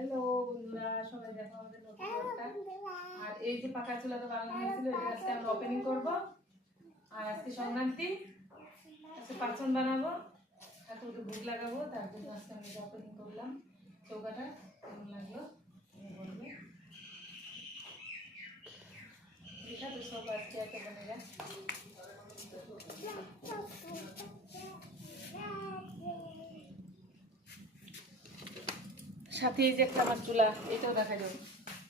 Hello বন্ধুরা, সবাই দেখো আমাদের নতুন ঘরটা। আর এই যে পাকা চুলাটা বানানো হয়েছিল, এটা আজকে আমরা ওপেনিং করব। আর আজকে সংক্রান্তি, আজকে পাঁচন বানাবো, ঠাকুরকে ভোগ লাগাবো, তার জন্য আজকে আমি এটা ওপেনিং করলাম। চৌকাটা কেমন লাগলো বলবে। এটা তো সব আজকে একটা বনেগা। সাথে এই যে একটা আমার চুলা, এটাও দেখা যাবে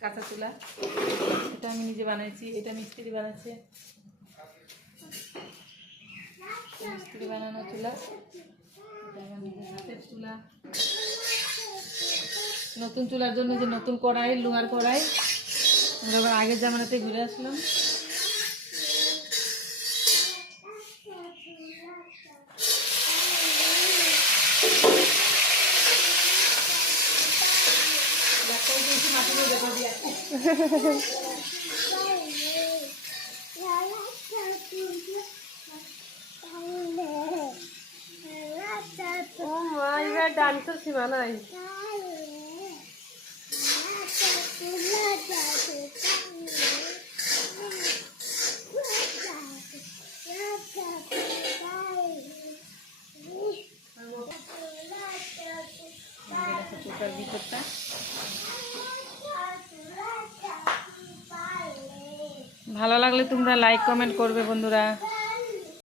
কাঁচা চুলা। এটা আমি নিজে বানাইছি, এটা মিস্ত্রি বানাচ্ছে, মিস্ত্রি বানানো চুলা। এটা আমার নিজের হাতের চুলা। নতুন চুলার জন্য যে নতুন কড়াই, লোহার কড়াই, আমরা আবার আগের জামানাতে ঘুরে আসলাম। ডান্সের সীমা নাই। চোখার ভিতরটা ভালো লাগলে তোমরা লাইক কমেন্ট করবে বন্ধুরা।